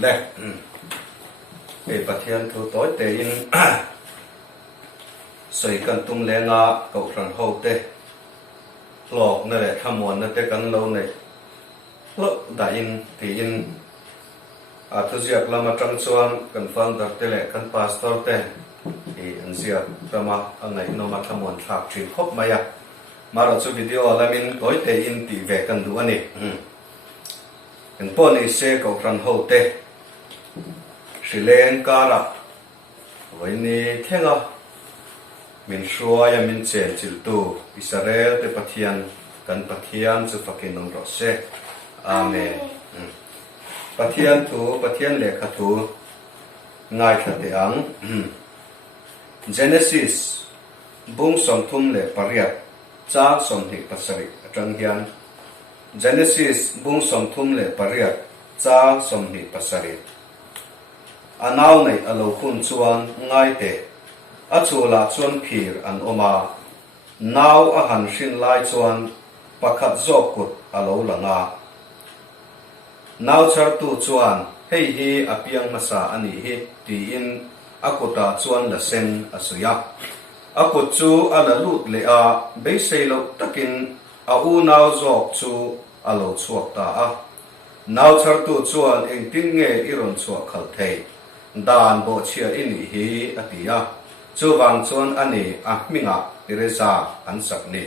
nè để bát thiên thu tối tề in sợi cần tung lẽ ngã cậu rằng hậu tề lọc này để tham muốn này tề cần lâu này lỡ đại in thì in thu diệt làm trăng xuân cần phân đặt tề lệ cần pastor tề thì anh diệt ra mà anh này nó mà tham muốn thạc truyền khóc mày à mà rồi số video là mình tối tề in tỷ về cần đủ anh này cần pon này sẽ cậu rằng hậu tề chỉ lên cara với ni thế ngà mình xua ya mình chèn chịu tu Israel te pathian kan pathian chu fakin nong ro se amen pathian le kha thu ngai tha te ang Genesis bung som thum le pariat cha som hi pasari atang hian Genesis bung som thum le pariat cha som hi pasari anau nei alo khun chuan ngai te a chula chuan phir an oma nau a han hrin lai chuan pakhat zop kut alo langa nau char tu chuan hei hi apiang masa ani hi ti in akuta chuan la sen asuya akut chu ala lut le a be seilo takin a u nau zop chu alo chuak ta a nau char tu chuan engtin nge iron chuak khal thei dan bo chia ini hi atia chu wang chuan ani a minga ireza an sakni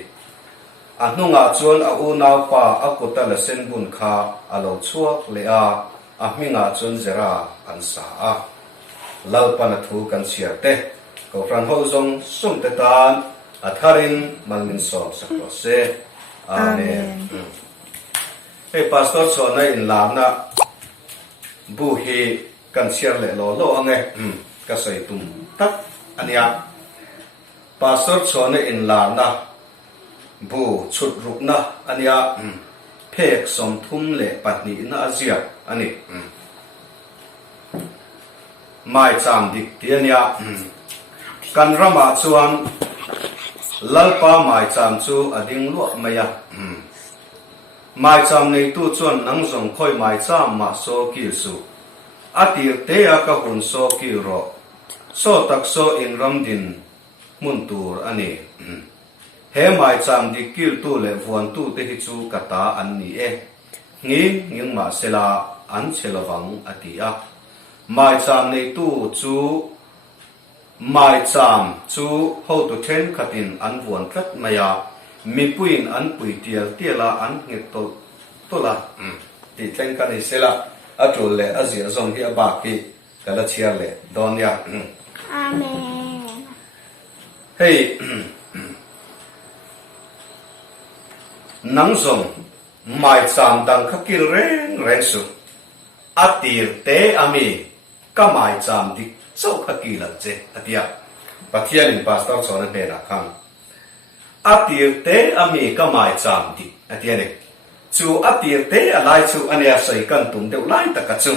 anunga chuan a u nau pa akuta la sen bun kha alo chuak le a minga chuan zera an sa a lalpana thu kan sia te ko fran ho zong sum te tan atharin malmin som sakto se amen hey pastor so na in lam na bu hi kan siar le lo ange ka sai tum tak ania pastor chone in la na bu chut ruk na ania phek som thum le patni na azia ani mai cham dik tiania kan rama chuan lalpa mai cham chu ading lo maya mai cham nei tu chuan nang zong khoi mai cham ma so ki su atir te aka hun so ki ro so tak so in ramdin muntur ani he mai cham di kil tu le vuan tu te hi chu kata an ni e nging ma sela an chelawang atia mai cham nei tu chu mai cham chu ho tu then khatin an vuan khat maya mi puin an pui tiala an nge to la ti thleng ka ni sela atul le azia zong hi aba ki kala chiar le don ya amen hey nang zong mai cham dang khakil reng su atir te ami ka mai cham dik chau khakil che atia pathian in pastor chona be na khang atir te ami ka mai cham dik atia ne chu atir te alai chu ania sai kan tum deuh lai taka chu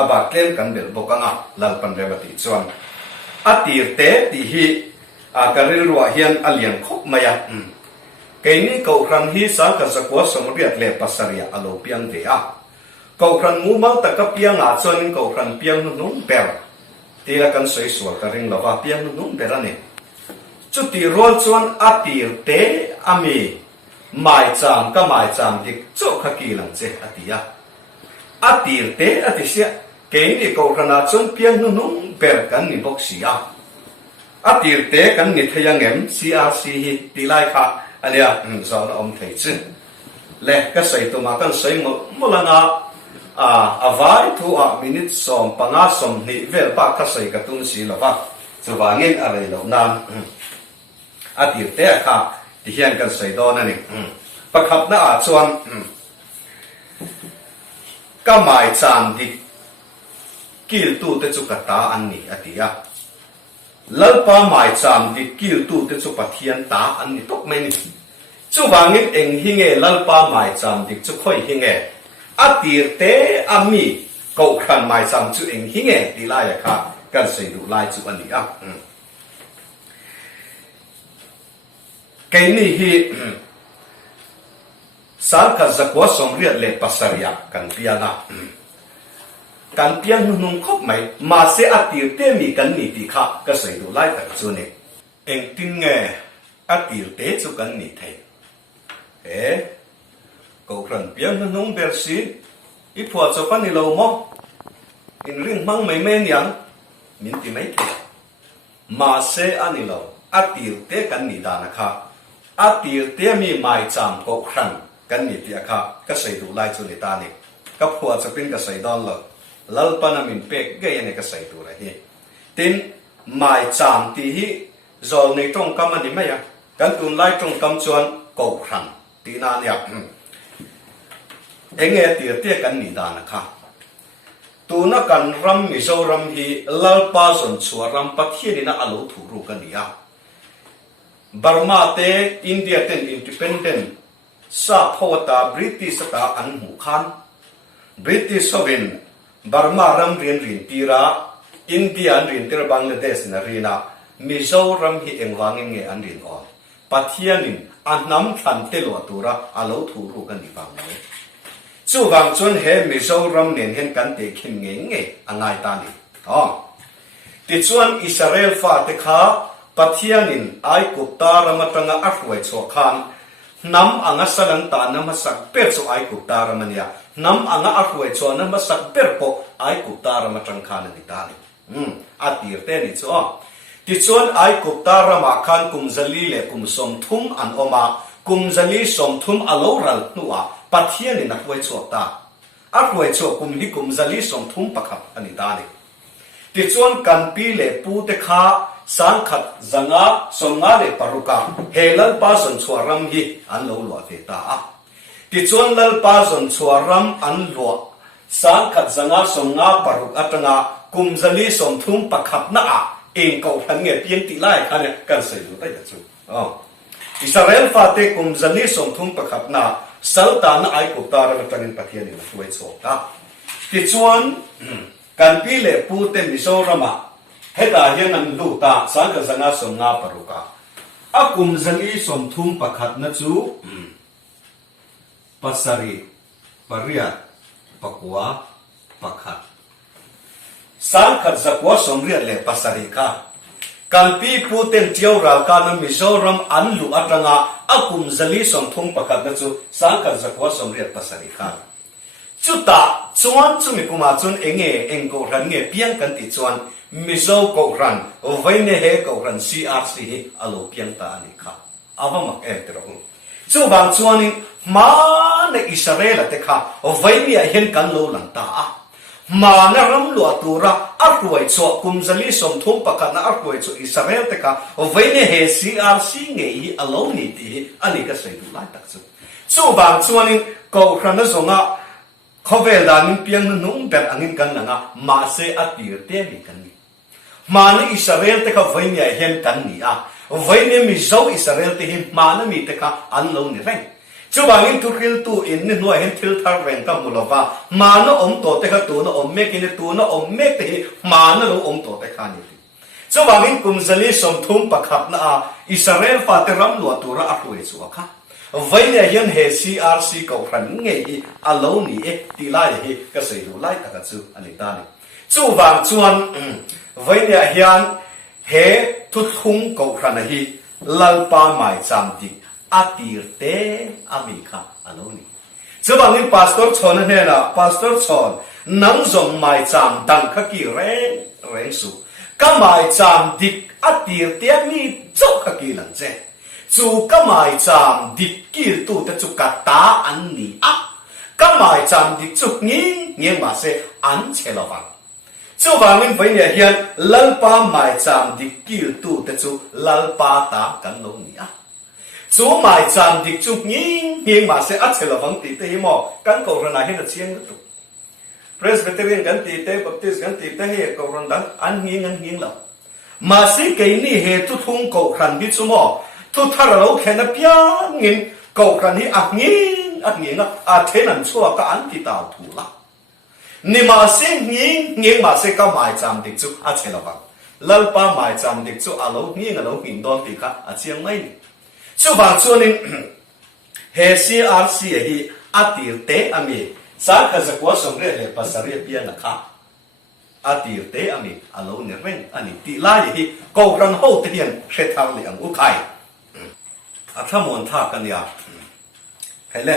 aba tlem kan bel bokanga lalpan rewati chuan atir te ti hi a karil ruwa hian alian khop maya keini ko kran hi sa ka zakwa somriat le pasaria alo piang de a ko kran mu mang taka piang a chuan ko kran piang nu nung per tila kan soi sual ka ring lova piang nu nung per ani chu ti rol chuan atir te ami mai cham ka mai cham dik cho khaki lang che atia atir te atisia keini ko kana chon piang nu nung per kan ni boxia atir te kan ni thayang em crc hi tilai kha alia zo na om thei chu le ka sai to ma kan sai mo langa avai thu a minute som panga som ni vel pa ka sai ka tum si lova chu wangin arei lo nan atir te kha ti hian kan sai do na ni pakhat na a chuan ka mai cham dik kil tu te chu kata an ni atia lalpa mai cham dik kil tu te chu pathian ta an ni tok mai ni chu wangin eng hinge lalpa mai cham dik chu khoi hinge atir te ami ko khan mai cham chu eng hinge ti lai kha kan sei du lai chu an ni a keini hi sarka zakwa somriat le pasaria kan piana กันเพียงนุ่งคบไหมมาเสียอติเตมีกันนี่ตีข้าก็ใส่ดูไล่แต่จุนี่เองติ้งเงอติเตจุกันนี่ไทยก็ครั้งเพียงนุ่งเบอร์ซีอีพวกจะพันนี่เราโม่อินเรื่องมั่งไม่แม่นยังมินตีไม่เกี่ยวมาเสียอันนี้เราอติเตกันนี่ดานะคะอติเตมีหมายจำก็ครั้งกันนี่ตีค่ะก็ใส่ดูไล่จุนี่ตานี่ก็พวกจะเป็นก็ใส่ดอนเลยลัลปานามินเป็กเกยเนี่ยก็ใส่ตัวอะไรฮีตินหมายจำที่ฮีจอลในตรงกำมันนี่ไหมอ่ะกันตุนไล่ตรงกำจวนกูครั้งตีนานเนี่ยเอ็งเอตีเตี้ยกันนี่ดานะคะตัวนักการรำมิโซรำฮีลัลปาส่วนชัวรำปัทเทียนี่นะอโลถูรูกันนี่อ่ะบาร์มาเตอินเดียเต็นอินดิเพนเดนต์ซาพาวตาบริติสตาอันหูคันบริติสโซวินบาร์มารัมเรียนตีระอินเดียเรียนตีระบังกลาเทศนารีนามิโซรัมฮีเอ็งวางเงอันเรียนอ่อนปัทยานินอันน้ำขันเตลวตัวระอาโลทูรูกันดีฟังเลยจู่บางจนเฮมิโซรัมเนียนเห็นกันเตะขิมเงอันไงตานีอ๋อติดส่วนอิสราเอลฟาเตคาปัทยานินไอกุตารามาตังอาฟวยโซคานน้ำอังสลันตาน้ำมาสักเป็ดโซไอกุตารามันยาน้ำอังอาฟวยโซน้ำมาสักเป็ดโปไอกุตารามาตังคานนิตานีอาทิตย์เตนิโซติดส่วนไอกุตารามาคานกุมซาลีเลกุมสมทุมอันอมากุมซาลีสมทุมอโลรัลนัวปัทยานินอาฟวยโซตาอาฟวยโซกุมฮิกุมซาลีสมทุมปะขับอันนิตานีติดส่วนกันปีเลปูเตคาสังขัดจังอาสงอาเลปารุกาเฮลัลปาสันชัวรัมฮีอันโลลวเตตาติดส่วนลัลปาสันชัวรัมอันลวสังขัดจังอาสงอาปารุกอัตงากุมซาลีสมทุมปะขับนาเองก็ทันเงียเพียงติไลคันเนี่ยกันเสียดูได้ยังจู่อิสราเอลฟาเตกุมซาลีสมทุมปะขับนาสัลตานไอกุตาระตันินปะเทียนินช่วยโซกาติดส่วนกันปีเลปูเตมิโซรามาเฮตาเฮนันลูตาสังกัดสังอาสมงาปรุกาอากุมซาลีสมทุมปะขัดนัจูปัสรีปริยาปะกัวปะขัดสังกัดสักวะสมเรียเลปัสรีกากันปีปูเต็มเจียวรากานมิโซรัมอันลูอัตงาอากุมซาลีสมทุมปะขัดนัจูสังกัดสักวะสมเรียปัสรีกาจุดตาจวนจุมิกุมาจวนเองก็รันเงเพียงกันติจวนมิโซก็รันไว้เนเฮก็รัน CRC อโลเพียงตาอันนี้ค่ะอาว่ามักตระหุ่นจู่บางจวนนี้มาในอิสราเอลเตค่ะไว้เนี่ยเห็นกันโลลันตามาในรำลัวตัวระอักรวยชัวกุมซาลีสมทุมปะกันอักรวยชัวอิสราเอลเตค่ะไว้เนี่ยเฮ CRC เงยอโลนี่ตีอันนี้ก็ใส่ดูไล่ตักจู่บางจวนนี้ก็รันนั่นส่งอ่ะเขาเวลานี้เพียงนุ่งแบบอันนี้กันนะมาเสียอติเตมีกันนี่มาในอิสราเอลเตค่ะไว้เนี่ยเห็นกันนี่ไว้เนี่ยมิโซอิสราเอลเตหิมานะมีเตค่ะอันโลนี่แรงจู่บางอินทุกิลตูอินนี่หน่วยเห็นทิลทาร์แรงกับมุลว่ามานะอมโตเตค่ะตัวนะอมเมกินตัวนะอมเมกเตหิมานะเราอมโตเตค่ะนี่จู่บางอินกุมซาลีสมทุมปะขับนะอิสราเอลฟาเตรัมลัวตัวระอักเวชัวค่ะไว้เนี่ยยันเฮ CRC ก็รันเงยอโลนี่ตีไล่เฮก็เสียดูไล่ตะกันจู่อันนี้ตานี่จู่บางจวนไว้เนี่ยยันเฮทุกทุงก็รันฮีลัลปาไมจำดิอาติร์เตอเมริกาอโลนี่จู่บางนี้พาสตอร์ชอนเนี่ยนะพาสตอร์ชอนนั่งจงไมจำดังขกีเร่งสุก็ไมจำดิอาติร์เตมีจุกขกีหลังเจจู่ก็หมายจำดิกิลตูแต่จุกตาอันนี้ก็หมายจำดิจุกนี้เงี้ยมาเสอันเชลวังจู่บางวันไปเนี่ยเฮียนลัลปาหมายจำดิกิลตูแต่จุลัลปาตากันลงนี้จู่หมายจำดิจุกนี้เงี้ยมาเสอันเชลวังตีเตยหมอกันก็รันให้นัดเชียงตุPresbyterian กันตีเตBaptist กันตีเตเฮก็รันดังอันเงี้ยเรามาเสเกนี่เฮตุทุ่งก็รันดิจุหมอทุกท่าเราแค่นับยางินก็กันนี้อักงินอาเทนันชัวก็อันที่ตาถูละนี่มาเสียงินมาเสียก็หมายจำดิจุอาเชลวังลัลปาหมายจำดิจุอาเรางินเราหินดอนตีค่ะอาเชียงไม่จู่บางช่วงนี้เฮ CRC ฮีอาติเตอเมสักจะกว่าสมเด็จเลยภาษาเรียบเบียนนะคะ อาตีเตอมีอาโลเนเร่งอันนี้ตีลายที่กรันโฮเตียนเชทาวเลียงอุทัยอาถ้ามวนท่ากันยาให้เล่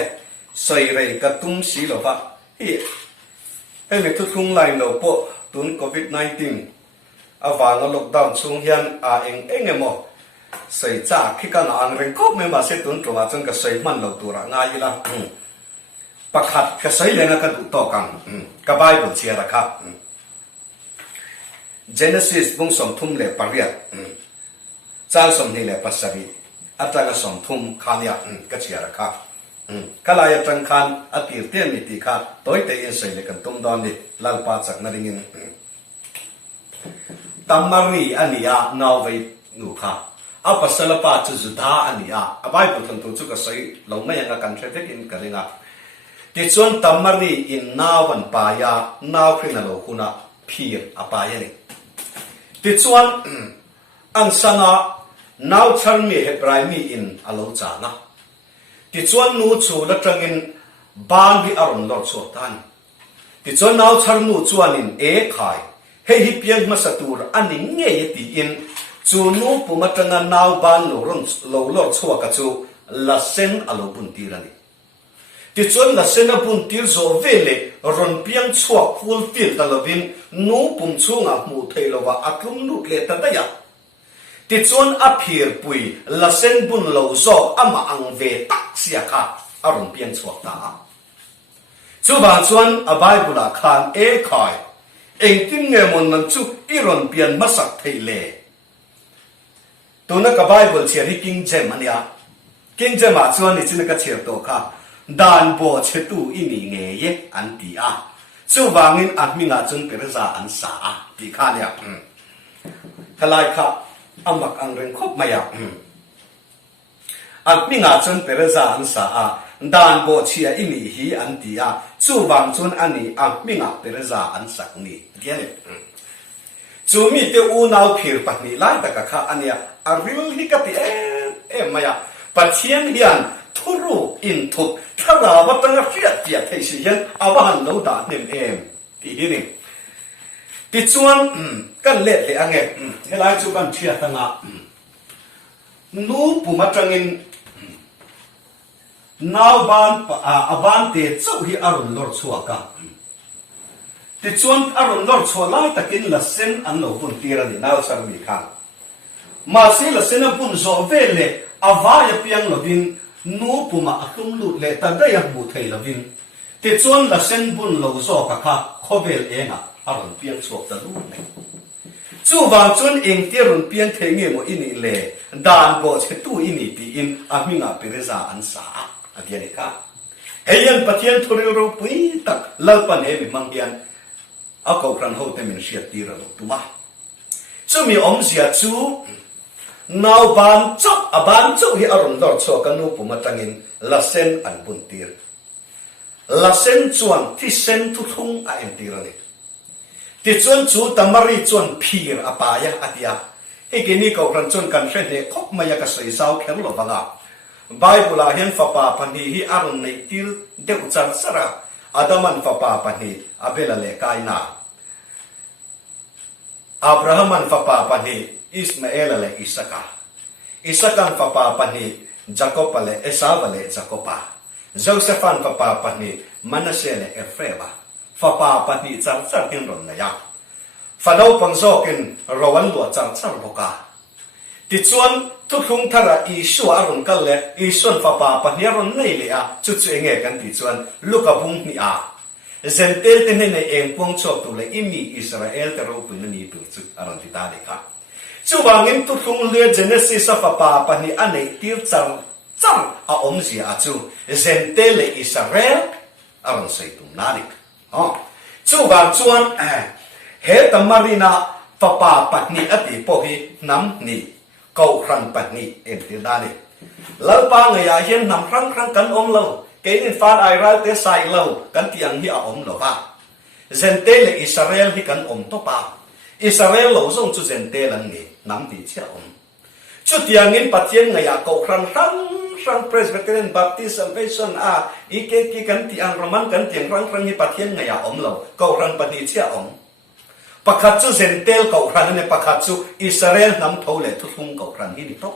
ใส่เรกระตุ้มสีหรอปะให้เมทุกทุ่งไล่เราปะตุนโควิด-19อาวางล็อกดาวน์ช่วงยันเองหมดใส่จ้าขี้กันอ่างเร่งก็ไม่มาเสตุนตัวจนก็ใส่มันเราตัวง่ายละประคัดก็ใส่เลยนะกันต่อกันก็ไบเบิลเชียร์นะครับ Genesis บุ้งสมทุ่มเล่ปริยัติจ้าสมนี่เล่ปัสสาวะอัตราสมทุ่มขานยาก็เชียร์นะครับก็ลายจังคันอติเตียมิติค่ะตัวเตยใส่เลยกันตุ้มดอนดิลาลปาจากนาริงินตัมมารีอันนี้นาวินูค่ะอาปัสสาวะปาจุดดาอันนี้อาใบบุตรทุกข์ก็ใส่เราไม่ยังกันเทคกินกันเลยนะที่ส่วนตัมมารีอินนาวันปายานาครินาโลกุนาพีร์อปายานี่ที่ส่วนอันสังอานาชันมีเฮบรายมีอินอโลจานะที่ส่วนนู้ชูและจังอินบานวิอารมณ์ลอดสวดทันที่ส่วนนาชันนู้ชวนอินขายเฮฮิเปียงมาสตูร์อันนี้เงี้ยตีอินจูนู้ปุ่มจังนาวบานโลรอนโลลอดสวดกัจูละเซนอโลบุนตีรันที่ส่วนละเซนบุนตีร์โซเวเลรอนเปียงสวดฟูลฟิลตลอดินนู้ปุ่มช่วงมูเทลว่าอักลุมนุเลตันได้ยาที่ส่วนอภิรปุยละเซนบุนโลโซอามาอังเวตักเสียค่ะอารมณ์เปียงสวดตาจูบานส่วนอบายบุลาคานคอยเองที่เงมันนั้นจูอีรอนเปียนมาสักเทเลตัวนักบายบุลเชียร์ที่กิงเจมันยากิงเจมาส่วนนี้จินกเชียร์ตัวค่ะดานโบเชตูอินีเงยอันตีจูบางินอัดมิงาจุนเปรซาอันสาตีข้าเนี่ยทลายค่ะอามักอังเริงคบมายาอัดมิงาจุนเปรซาอันสาดานโบเชียอินีฮีอันตีจูบางจุนอันนี้อัดมิงาเปรซาอันสักนี่เดียนี่จูมีเตอูนาวพิรปักนี่ไล่ตะกะข้าอันเนี้ยอาริลฮิกติมายาปัจเจียนเฮียนทุรุอินทุกถ้าเราว่าตั้งแต่เสียเจียเทศิยันเอาว่าหันโลดาเนมที่นี่ที่ส่วนกันเล็ดเลยอันเงี้ยเฮลัยจูกันเชียตั้งนูปุ่มจังอินนาวบานบานเตะสู้ที่อารมณ์ลดชัวกันที่ส่วนอารมณ์ลดชัวไล่ตะกินละเส้นอันโลบุนตีระนี่นาวสารมีกันมาสิละเส้นบุนโซเวเลอวายเปียงลดินนูปุ่มอักลุมลุดเลยแต่ได้ยังบุเทลวินที่ส่วนละเส้นบุญโลโซกะค่ะขบเวลอารมณ์เปียงสวบตะลุนเลยจู่บางส่วนเองที่อารมณ์เปียงเทเงียมอินี่เลยดานโบเชตูอินี่ตีอินอามิงาเปรซาอันสาอันเดียนี่ค่ะเฮียนปะเทียนทุเรโรปุยตักเล่าปันเฮมิมังเฮียนอากรันโฮเตมินเชียตีระลุตุมาจู่มีอมเสียจู่นาวบานจุบานจุที่อารมณ์ดอดโซกันนูปุ่มตังอินละเซนอันบุนตีร์ละเซนจวนที่เซนทุทุงอันตีร์นี่ที่จวนจูตัมมารีจวนพีร์อปายะอัตยาไอ้กินี่ก็รันจวนกันเช่นนี้คบมายากษสาวแข็งหลบังอ่ะไบเบิลเห็นฟ้าป่าพันธุ์ที่อารมณ์ในตีร์เด็กจันสระอาดามันฟ้าป่าพันธุ์อาเบลเลกายนาอับราฮัมันฟ้าป่าพันธุ์อิสมาเอลและอิสกาอิสกันฟ้าป่าพันธุ์จาโคปและเอซาวและจาโคปาโจเซฟันฟ้าป่าพันธุ์มานาเซและเอฟเรบาฟ้าป่าพันธุ์จังจังหินรอนเลยฟ้าดาวปังโซกินรวันลัวจังจังบกาที่ชวนทุกคนทาราอิชัวอารมณ์กันเลยอิชวนฟ้าป่าพันธุ์รอนเลยเลยจุดเงี้ยกันที่ชวนลูกบุ้งนี่เซนเตลเตนในเองพวงชอบตัวเลยอิมีอิสราเอลแต่เราเป็นนี่ตัวจุดอารมณ์ที่ตาเด็กค่ะจู่บางเงินทุกคนเลือดเจเนซิสฟ้าป่าพันธุ์อันไหนที่จังจังอมเสียจู่เซนเตลอิสราเอลอารมณ์ใส่ตุ่มนาดิจู่บางชวนเฮตัมมารีนาฟ้าป่าพันธุ์อติโปหิน้ำนี่เกาครันพันธุ์เอ็นติดาดิแล้วบางอย่างเห็นน้ำครั้งกันอมเราเกณฑ์ฟ้าไอรัลเตสไซเรากันที่ยังที่อมเราป่ะเซนเตลอิสราเอลที่กันอมตัวป่ะอิสราเอลเราส่งจุดเซนเตลังนี้น้ำตีเชี่ยอมจุดยังงินปัจเจียนไงก็ครั้งเพรสเบเตอร์บัพติสัมเพชันอีเกกันที่อังรามันกันที่ครั้งนี้ปัจเจียนไงอมเราก็ครั้งปฏิเชี่ยอม ประคัตจูเซนเตลกับครันเนี่ยประคัตจูอิสราเอลน้ำทะเลทุกทุ่งกับครันที่นี่ต้อง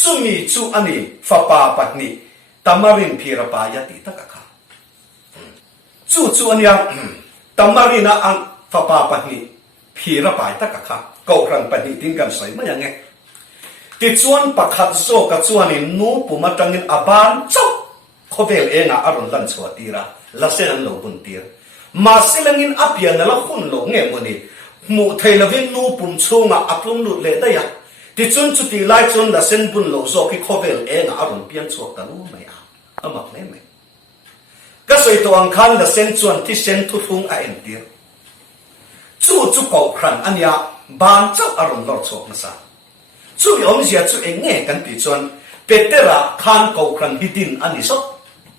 จูมีจูอันนี้ฟ้าป่าปัดนี้ตามารินพีระปายติตะกะค่ะจูอันยังตามารินะอันฟ้าป่าปัดนี้พีระปายตะกะค่ะกับครันปัดนี้ทิ้งกันใส่มาอย่างไงติดชวนประคัตโซกับชวนนี่นูปุมาจังอินอบานเจ้าเขาเวลเองอ่ะอารมณ์ลันสวัสดีละละเส้นโลบุนเตียมาสิลังอินอับยันนั่นละคนโลเงี้ยมันนี่มูเทลวินนูปุ่มช่วงอ่ะอับลงลุดเลยได้ยังที่จนจุดที่ไล่จนละเส้นบุญโลโซที่เขาเวลเองอ่ะอารมณ์เปลี่ยนชัวกันรู้ไหมอ่ะเอามาไหมก็ใส่ตัวอังคันละเส้นจวนที่เส้นทุกทุ่งอ่ะเอ็นเตียจู่เก่าครันอันยาบานเจ้าอารมณ์ลอดโชกนะซะจู่ยอมเสียจู่เองเงี้ยกันที่จวนเป็ดเตระคันเก่าครันฮิดินอันนี้ซอก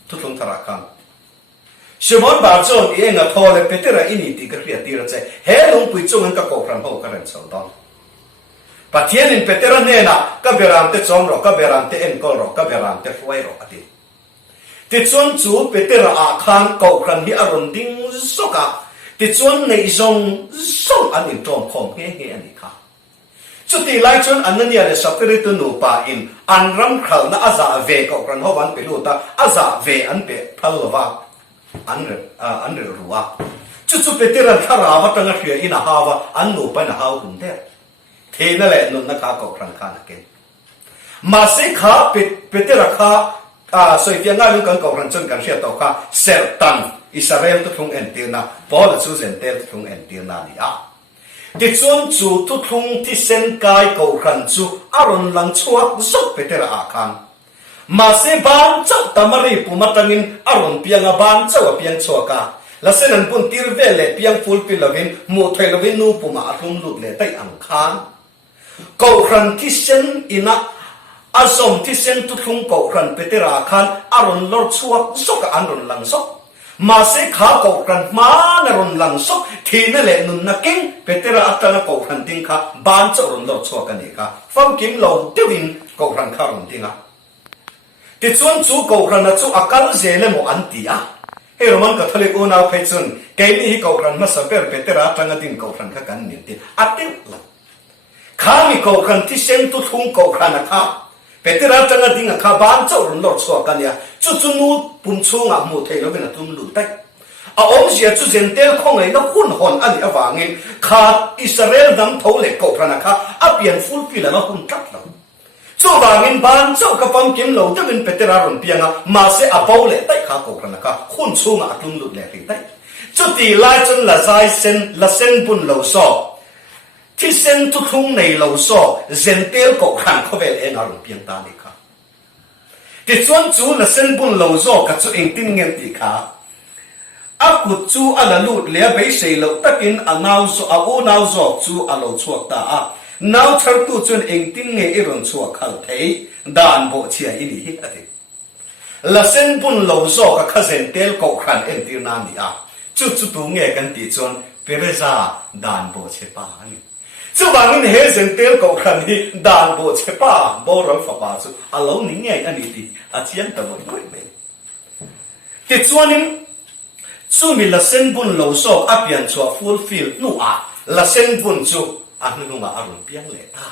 ทุกทุ่งทาราคันชมอนบาร์จอนเองอะทอเลเปเตระอินิติกระเรียตีระใจเฮลงปุยจงอันก็กรันโฮกันเรนสาวดอนปัจเจียนินเปเตระเนน่ะก็เบรามเตจอมรอก็เบรามเตเอ็นกอรอก็เบรามเตฟวยรออดีติดชวนจูเปเตระอาคันกรันฮิอารอนดิ้งสกะติดชวนในจงส่งอันนี้ตรมคมเฮอันนี้ค่ะจุดที่ไล่ชวนอันนั้นเนี่ยสักการะตุนูปาอินอันรำครัลน่ะอาซาเวกกรันฮวันเปลูตาอาซาเวอันเปพัลวาอันเรื่องรัวจู่ๆเป็นที่เราถ้าเราว่าตั้งแต่อินาฮาวะอันนู้ไปน่าฮาวหุ่นเด้เทนั่นแหละนุ่นนักข่าวครั้งข้านักเก็ตมาสิขาเป็นที่ราคาสวยเพียงง่ายลุงกันกับครั้งจนกันเสียต่อข้าเซลตันอิสราเอลทุกทุ่งเอ็นตีน่ะพอละจู่เซนเตลทุกทุ่งเอ็นตีน่ะนี่อ่ะที่ส่วนจู่ทุกทุ่งที่เซนกายกับครั้งจู่อารมณ์หลังชัวสุดเป็นที่ราคามาเสบานเจ้าตามารีปุมาตังินอารมณ์เพียงบานเจ้าเพียงชัวกาและเส้นนั้นปุ่นตีร์เวลเพียงฟูลฟิลวินมูเทลวินนูปุมาอารุมลุดเลยได้อังคารกอครันที่เส้นอินะอาสมที่เส้นทุกทุ่งกอครันเปเตราคันอารมณ์ลดชัวสกอันรุนลังสกมาเสขากอครันมานรุนลังสกทีนั่นแหละนุนนักกิ้งเปเตราอัตนกอครันติงค่ะบานเจ้ารุนลดชัวกันนี่ค่ะฟังกิมเราเดิวินกอครันข้ารุนติงอ่ะติดส่วนจู่กอครันจู่อาการเจเลโมอันตีอ่ะเฮโรมันก็ทะเลกูนาวเพชรเกนี่กอครันมาสับเปเปเตระตั้งดินกอครันข้ากันนี่ติอัดติละข้ามีกอครันที่เซนตุทุ่งกอครันข้าเปเตระตั้งดินข้าบ้านเจ้ารุ่นหลอดสวกันเนี่ยจู่นู้ปุ่มช่วงอ่ะมูเทลเป็นตุ้มลุดได้อาอมเสียจู่เซนเตลของไอ้นักหุ่นหอนอันนี้วางเงินข้าอิสราเอลนำเท่าเล็กกอครันข้าอับเปลี่ยนฟูลฟิลแล้วหุ่นกัดแล้วจู่วางเงินบ้านเจ้ากับฟังกิมเราจะเป็นเปเตระรุ่นเพียงอ่ะมาเสียอาเป้าเล็กได้ข้ากอครันข้าหุ่นช่วงอ่ะตุ้มลุดเล็กได้จุดที่ไล่จนละใจเส้นละเส้นบุญเราสอบที่เส้นทุกทุ่งในเราสอบเซนเตลกอครันเขาเป็นเองอารมณ์เพียงตานี่ค่ะที่ส่วนจู่ละเส้นบุญเราสอบกับจู่เองติ้งเงินตีค่ะอากุจู่อัลลูดเลี้ยไปเสียเราตะกินอันาวสอบอูนาวสอบจู่อัลลูชวกตานาวชัดตู้จนเองติ้งเงินอีรอนชวกขัลเทยด่านโบเชียอินี่ฮิตอะไรละเส้นบุญเราสอบกับข้าเซนเตลกอครันเอ็นตีนานี่จู่ตัวเงี้ยกันตีจนเปรซ่าด่านโบเชป้านี่จู่บางทีเฮเซนเตลกอครันนี่ด่านโบเชป้าโบรัลฟ้าป้าจู่อารมณ์นี่เงี้ยอันนี้ตีอาเจียนตะวันกุยเมติดส่วนนี้จู่มีละเส้นบุญเราสอบอับยันชัวฟูลฟิลนู่ละเส้นบุญจู่อันนู้นอารมณ์เพียงเล็ตา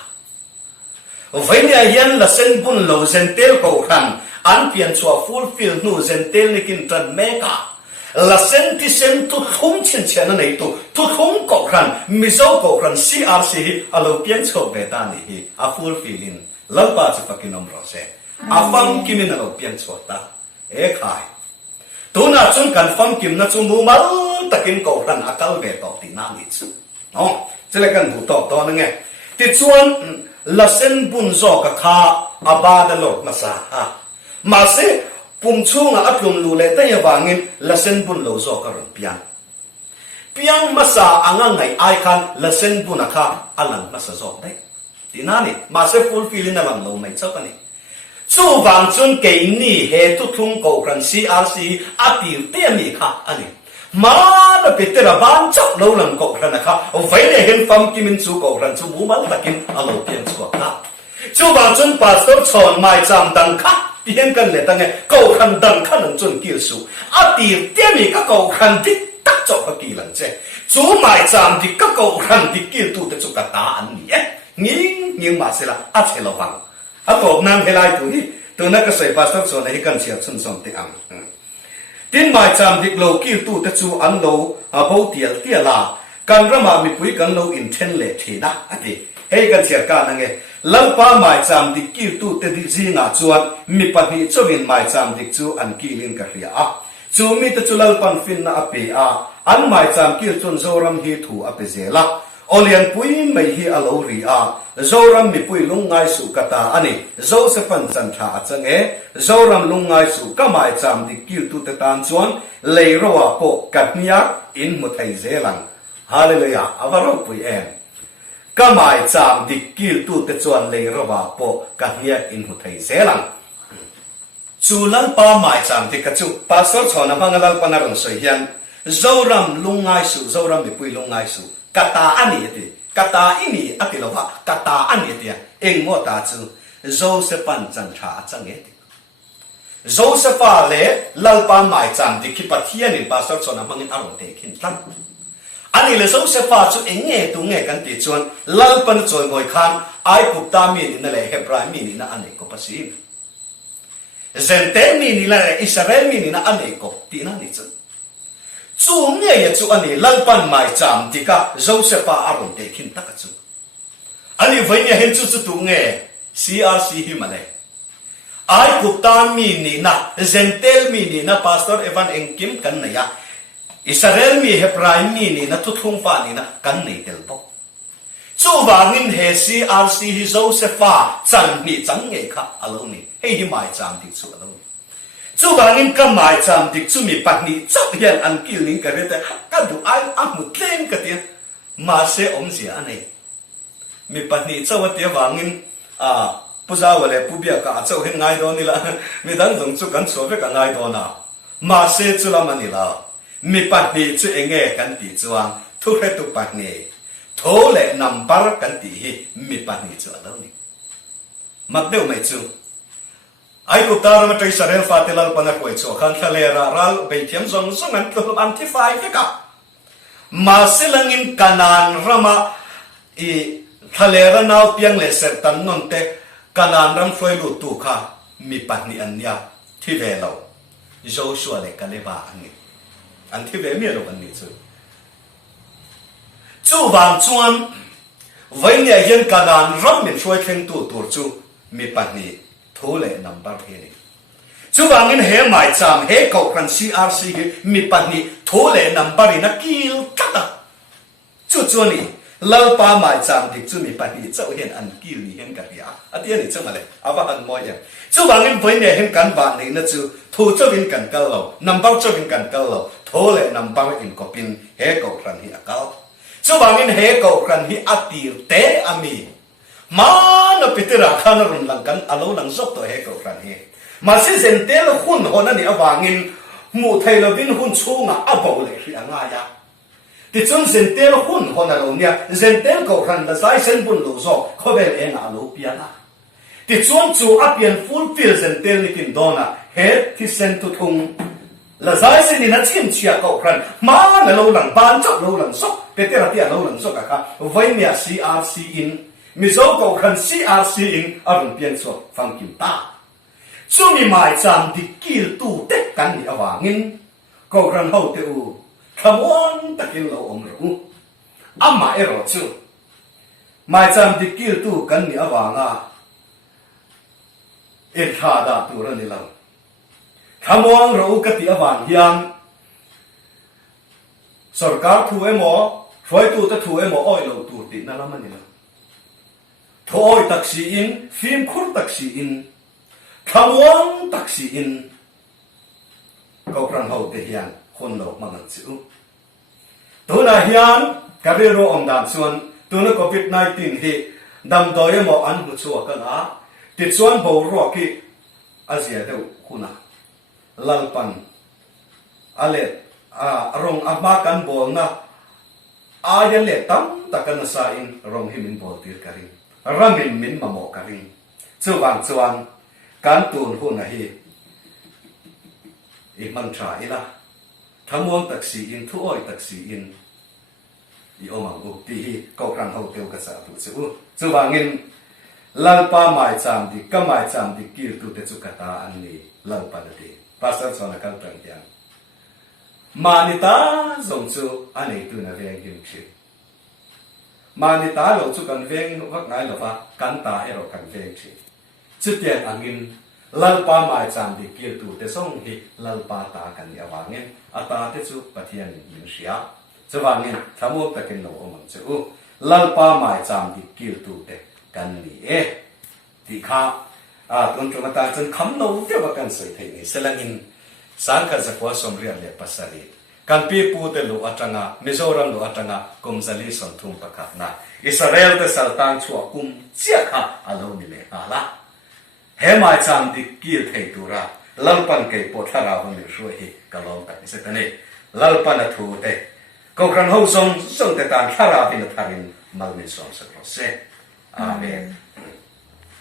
วันนี้ยันละเส้นบุญเราเซนเตลกอครันอันเพียงชัวฟูลฟิลนู่เซนเตลนี่กินตรันเมกาละเส้นที่เส้นทุกทุ่งเช่นเช่นนั้นตัวทุกทุ่งกอครันมิโซกอครัน CRC อาลูเปียนชอบเบต้านี่อาฟูลฟิลินลับป้าจะฟังกินนมรสอาฟังกิมินอาลูเปียนชอบตาขายตัวน่าจนกันฟังกิมน่าจนมูมาตะกินกอครันอาการเบต้าตีน่านิดอ๋อจะเรียกกันหูตอบตัวนั่นไงติดส่วนละเส้นบุญโซกับข้าอาบาดโลมาซามาสิปุ่มช่วงอัดลมลูเลแต่ยังวางเงินละเส้นบุญโลโซกับรอนเปียงมาซาอ่างไงไอคันละเส้นบุญข้าอันหลังมาซาโซได้ทีนั้นนี่มาสิฟูลฟิลินอันหลังเราไม่เจ้ากันนี่จู่วางจนเก่งนี่เหตุทุ่งกอครัน CRC อาติเตียมีข้าอันนี้มาดเปเตระบ้านเจ้าเราหลังกอครันนะคะไฟเนี่ยเห็นฟังกิมินจู่กอครันจู่บูมันตะกินอาลูเปียนชัวข้าจู่วางจนปัสสาวะชอนไม่จำดังข้าที่เห็นกันเลยตั้งไงกอครันดังข้าหนังจนกิลสูอาติเตียมีก็กอครันที่ตักจบกี่หลังเจ้ chú mãi chạm thì các cậu khăn thì kia tu te chú cả ta ăn nhỉ nhưng mà sẽ là ắt sẽ là vàng tổ nam hay lại tu nó cái sợi pastor cho này cần siết xuân xuân te ăn tin mãi chạm thì lâu kia tu te chú ăn lâu bao tiệt là cần ra mà mình quý cần lâu in ten lệ thì đó thì hay cần siết cả năng nghe lần pa mãi chạm thì kia tu te đi gì ngã chuan mi bắt hi cho mình mãi chạm thì chú ăn kia lên cái gì chú mi te chú lần pan fin na ape an mãi chạm kia chuan zoram hi thu ape zela olian pui mai hi alo ri zoram mi pui lungai su kata ani zo se pan chan tha change zoram lungai su ka mai cham di kil tu te tan chuan leirawa po katnia in mu thai zelang hallelujah avaro pui em ka mai cham di kil tu te chuan leirawa po katnia in mu thai zelang chulan pa mai cham di ka chu pastor chona bangalal panarang so hian zoram lungai su zoram mi pui lungai su kata ani ati kata ini ati lova kata ani ati eng mo ta chu Josephan chan tha change ti Josepha le lalpa mai chan di ki pathian in pastor chona mangin arong te khin tlam ani le Josepha chu enge tu nge kan ti chuan lalpan choi ngoi khan ai kupta mi ni na le hebrai mi ni na ane ko pasim zente mi ni la Israel mi ni na ane ko ti na ni chu chú nghe ya chú anh lalpan mai cham tika Josepha aron te khin taka chu ani vainya hen chu chu tu nge CRC hi male ai kuptan mi ni na zentel mi ni na pastor Evan Engkim kan na ya Israel mi hebrai mi ni na tuthung pa ni na kan nei tel po chu wangin he CRC hi Josepha chan ni chang nge kha alo ni hei hi mai cham tik chu alo chú bangin ka mai cham dik chu mi patni chap hian an killing ka rete ka du ai amu tlem ka tia ma se om zia ane mi patni chawatia wangin puza wale pubia ka chau hen ngai do ni la mi dang jong chu kan chove ka ngai do na ma se chu la mani la mi patni chu enge kan ti chuang thu he tu patni tho le number kan ti hi mi patni chu alo ni mak deu mai chu ai ku tar ma trai sarel fatilal pana koi cho khan thalera ral beithiam zong zong an tlum antify ke ka ma silangin kanan rama I thalera naw piang le ser tan non te kanan ram foi lu tu kha mi patni anya thi ve lo Joshua le kaleba ani an thi ve mi ro kan ni chu wang chuan vaina hian kanan ram min foi theng tu tur chu mi patni thu le number he ni chu wangin he mai cham he ko kan CRC he mi patni thu le number ina kil kata chu chu ni lalpa mai cham dik chu mi patni chau hen an kil ni hen ka ria atia ni chu male awa an mo ya chu wangin voine hen kan ba nei na chu thu chu bin kan kal lo number chu bin kan kal lo thu le number in ko pin he ko kan hi akal chu wangin he ko kan hi atir te ami ma no pitira khana run lang kan alo lang zok to he ko ran he ma si zentel hun hona ni awangin mu thailo bin hun chunga abo le hi anga ya ti chun zentel hun hona lo nia zentel ko ran da sai sen bun lo zo khobel en alo piana ti chun chu apian fulfill zentel ni kin dona he ti sen tu thung la sai sen ni na chim chia ko ran ma na lo lang ban chok lo lang sok te te ra ti lo lang sok ka vai nia CRC in mi zo ko khan CRC in arun pian so phang kim ta chu mi mai cham di kil tu te kan ni awangin ko khan ho te u khamon takin lo om ru amma ero chu mai cham di kil tu kan ni awanga e tha da tu ra ni lo khamon ro ka ti awang hiam sarkar thu emo phoi tu ta thu emo oi lo tu ti na la man ni lo thôi taxi in phim khur taxi in khamwang taxi in ko pran ho te hian khon lo mangan chu to na hian karero om dan chuan to na COVID-19 hi dam doye mo an hu chu ka na ti chuan bo ro ki azia deu khuna lalpan ale rong ama kan bol na ayan le tam takan sa in rong himin bol tir karin ramin min mamo karing chuwang chuan kan tun hu na hi I man tra ila thamon taxi in thu oi taxi in i omang u ti hi ko kran ho teu ka sa tu chu chu wangin lalpa mai cham di ka mai cham di kil tu te chu kata an ni lalpa na ti pastor chona kal tang yang manita zong chu anei tu na veng him chi manita lo chu kan veng no vak ngai lo va kan ta ero kan veng chi chu tian angin lalpa mai cham di kil tu te song hi lalpa ta kan ya wangin ata te chu pathian yin sia chu wangin thamu takin lo omang chu lalpa mai cham di kil tu te kan ni e ti kha tun tu ta chen kham no te ba kan sei thei ni selangin sang kha zakwa somrian le pasari kan pi pu te lo atanga mizoram lo atanga kumzali son thum pakha na israel te saltang chua kum chia kha alo ni le ala he mai cham di kil thei tu ra lalpan ke po thara hon ni shu hi kalong ta se tane lalpan a thu te ko kran ho song te tan thara bin tharin mal ni song se amen